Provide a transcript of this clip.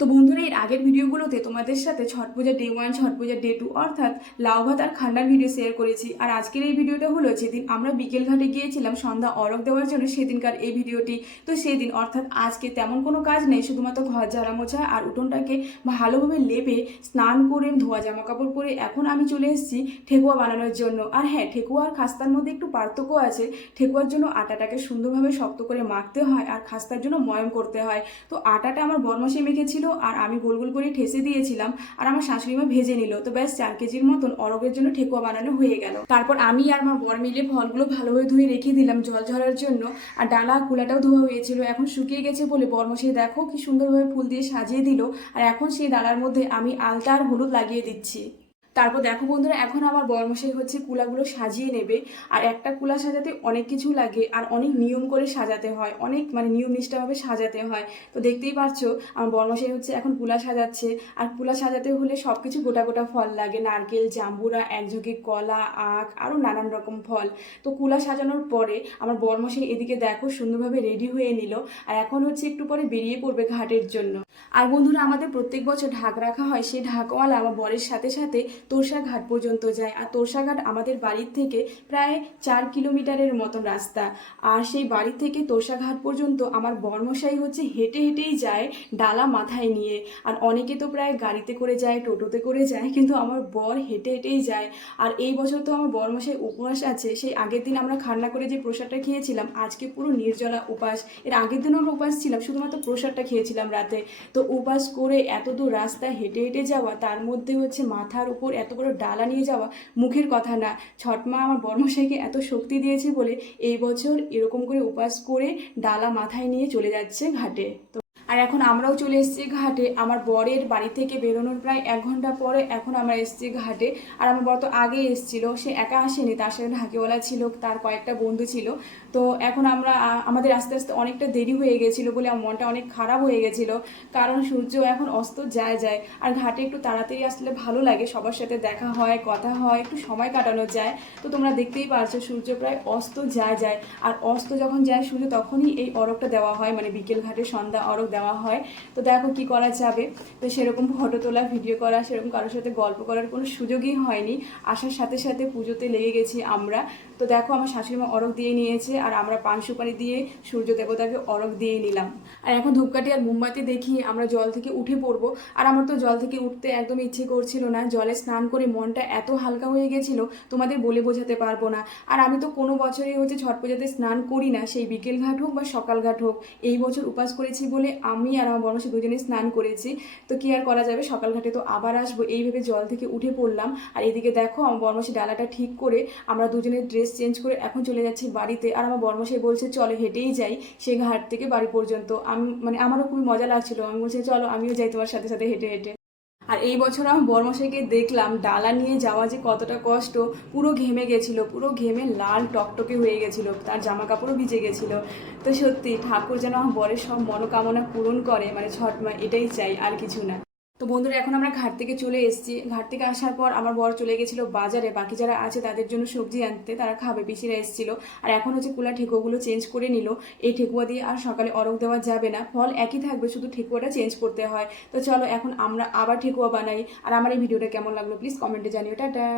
তো বন্ধুরা, এর আগের ভিডিওগুলোতে তোমাদের সাথে Chhath Puja day one Chhath Puja day two অর্থাৎ লাউ ভাত আর খান্ডার ভিডিও শেয়ার করেছি। আর আজকের এই ভিডিওটা হলো যেদিন আমরা বিকেল ঘাটে গিয়েছিলাম সন্ধ্যা অরক দেওয়ার জন্য, সেদিনকার এই ভিডিওটি তো সেদিন, অর্থাৎ আজকে তেমন কোনো কাজ নেই, শুধুমাত্র ঘর ঝাড়া মোছা আর উঠোনটাকে ভালোভাবে লেপে স্নান করে, ধোয়া জামা কাপড় পরে এখন আমি চলে এসেছি ঠেকুয়া বানানোর জন্য। আর হ্যাঁ ঠেকুয়া আর খাস্তার মধ্যে একটু পার্থক্য আছে। ঠেকুয়ার জন্য আটাটাকে সুন্দরভাবে শক্ত করে মাখতে হয় আর খাস্তার জন্য ময়ম করতে হয়। তো আটাটা আমার বরমাসে মেখেছিল আর আমি গোল গোল করে ঠেসে দিয়েছিলাম আর আমার শাশুড়ি মা ভেজে নিল। তো ব্যাস চার কেজির মতন অরগের জন্য ঠেকুয়া বানানো হয়ে গেল। তারপর আমি আর আমার বর মিলে ফলগুলো ভালোভাবে ধুয়ে রেখে দিলাম জল ঝরার জন্য। আর ডালা কুলাটাও ধোয়া হয়েছিল। এখন শুকিয়ে গেছে বলে বরমশাই দেখো কি সুন্দরভাবে ফুল দিয়ে সাজিয়ে দিল। আর এখন সেই ডালার মধ্যে আমি আলতা আর হলুদ লাগিয়ে দিচ্ছি। তারপর দেখো বন্ধুরা, এখন আমার বরমশাই হচ্ছে কুলাগুলো সাজিয়ে নেবে, আর একটা কুলা সাজাতে অনেক কিছু লাগে, আর অনেক নিয়ম করে সাজাতে হয়, অনেক মানে নিয়ম নিষ্ঠাভাবে সাজাতে হয়। তো দেখতেই পারছ, আমার বরমশাই হচ্ছে এখন কুলা সাজাচ্ছে, আর কুলা সাজাতে হলে সব কিছু গোটা গোটা ফল লাগে, নারকেল, জাম্বুরা একঝোঁকে কলা, আখ, আরও নানান রকম ফল। তো কুলা সাজানোর পরে আমার বরমশাই এদিকে দেখো সুন্দরভাবে রেডি হয়ে নিল, আর এখন হচ্ছে একটু পরে বেরিয়ে পড়বে ঘাটের জন্য। আর বন্ধুরা, আমাদের প্রত্যেক বছর ঢাক রাখা হয়, সেই ঢাকওয়ালা আমার বরের সাথে সাথে তোরসা ঘাট পর্যন্ত যায়। আর তোরসা ঘাট আমাদের বাড়ির থেকে প্রায় চার কিলোমিটারের মতন রাস্তা। আর সেই বাড়ি থেকে তোরসা ঘাট পর্যন্ত আমার বর্মশাই হচ্ছে হেঁটে হেঁটেই যায় ডালা মাথায় নিয়ে। আর অনেকে তো প্রায় গাড়িতে করে যায়, টোটোতে করে যায়, কিন্তু আমার বর হেঁটে হেঁটেই যায়। আর এই বছর তো আমার বর্মশাই উপবাস আছে। সেই আগের দিন আমরা খান্না করে যে প্রসাদটা খেয়েছিলাম, আজকে পুরো নির্জলা উপাস। এর আগের দিনও আমরা উপাস ছিলাম, শুধুমাত্র প্রসাদটা খেয়েছিলাম রাতে। তো উপাস করে এত দূর রাস্তা হেঁটে হেঁটে যাওয়া, তার মধ্যে হচ্ছে মাথার উপর এত বড় ডালা নিয়ে যাওয়া মুখের কথা না। ছটমা আমার বর্মশাইকে এত শক্তি দিয়েছে বলে এই বছর এরকম করে উপাস করে ডালা মাথায় নিয়ে চলে যাচ্ছে ঘাটে। তো আর এখন আমরাও চলে এসেছি ঘাটে। আমার বরের বাড়ি থেকে বেরোনোর প্রায় এক ঘণ্টা পরে এখন আমরা এসেছি ঘাটে। আর আমার বর তো আগে এসেছিল, সে একা আসেনি, তার সাথে ঢাকিওয়ালা ছিল, তার কয়েকটা বন্ধু ছিল। তো এখন আমরা আমাদের আস্তে আস্তে অনেকটা দেরি হয়ে গেছিল বলে আমার মনটা অনেক খারাপ হয়ে গেছিল। কারণ সূর্য এখন অস্ত যায় যায়। আর ঘাটে একটু তাড়াতাড়ি আসলে ভালো লাগে, সবার সাথে দেখা হয়, কথা হয়, একটু সময় কাটানো যায়। তো তোমরা দেখতেই পারছ সূর্য প্রায় অস্ত যায় যায়। আর অস্ত যখন যায় সূর্য, তখনই এই অরকটা দেওয়া হয় মানে বিকেল ঘাটে সন্ধ্যা অরক দেওয়া হয়। তো দেখো কি করা যাবে। তো সেরকম ফটো তোলা ভিডিও করা, সেরকম কারোর সাথে গল্প করার কোনো সুযোগই হয়নি। আসার সাথে সাথে পুজোতে লেগে গেছি আমরা। তো দেখো আমার শাশুড়ি মা অরক দিয়ে নিয়েছে আর আমরা পান সুপারি দিয়ে সূর্য দেবতাকে অরক দিয়ে নিলাম। আর এখন ধূপকাঠি আর মোমবাতি দেখিয়ে আমরা জল থেকে উঠে পড়ব। আর আমার তো জল থেকে উঠতে একদম ইচ্ছে করছিল না। জলে স্নান করে মনটা এত হালকা হয়ে গেছিল, তোমাদের বলে বোঝাতে পারব না। আর আমি তো কোনো বছরই হচ্ছে ছট পূজাতে স্নান করি না। সেই বিকেল ঘাট হোক বা সকাল ঘাট হোক, এই বছর উপাস করেছি বলে আমি আর আমার বর্মশী দুজনে স্নান করেছি। তো কি আর করা যাবে? সকাল ঘাটে তো আবার আসব। এইভাবে জল থেকে উঠে পড়লাম। আর এদিকে দেখো আমার বর্মশী ডালাটা ঠিক করে আমরা দুজনে ড্রেস চেঞ্জ করে এখন চলে যাচ্ছি বাড়িতে। আর আমার বর্মশাই বলছে, চলো হেঁটেই যাই সেই ঘাট থেকে বাড়ি পর্যন্ত। আমি মানে আমারও খুবই মজা লাগছিল। আমি বলছি, চলো আমিও যাই তোমার সাথে সাথে হেঁটে হেঁটে। আর এই বছর আমি বর্মশাইকে দেখলাম, ডালা নিয়ে যাওয়া যে কতটা কষ্ট, পুরো ঘেমে গেছিল, পুরো ঘেমে লাল টকটকে হয়ে গেছিল, তার জামা কাপড়ও ভিজে গেছিল। তো সত্যি ঠাকুর যেন আমার বরের সব মনোকামনা পূরণ করে মানে ছট মা, এটাই চাই, আর কিছু না। তো বন্ধুরা, এখন আমরা ঘাট থেকে চলে এসেছি। ঘাট থেকে আসার পর আমার বর চলে গেছিল বাজারে। বাকি যারা আছে তাদের জন্য সবজি আনতে, তারা খাবে, পিসিরা এসেছিল। আর এখন হচ্ছে কুলা ঠেকুয়াগুলো চেঞ্জ করে নিল। এই ঠেকুয়া দিয়ে আর সকালে অরক দেওয়া যাবে না। ফল একই থাকবে, শুধু ঠেকুয়াটা চেঞ্জ করতে হয়। তো চলো, এখন আমরা আবার ঠেকুয়া বানাই। আর আমার এই ভিডিওটা কেমন লাগল প্লিজ কমেন্টে জানিও। টাটা!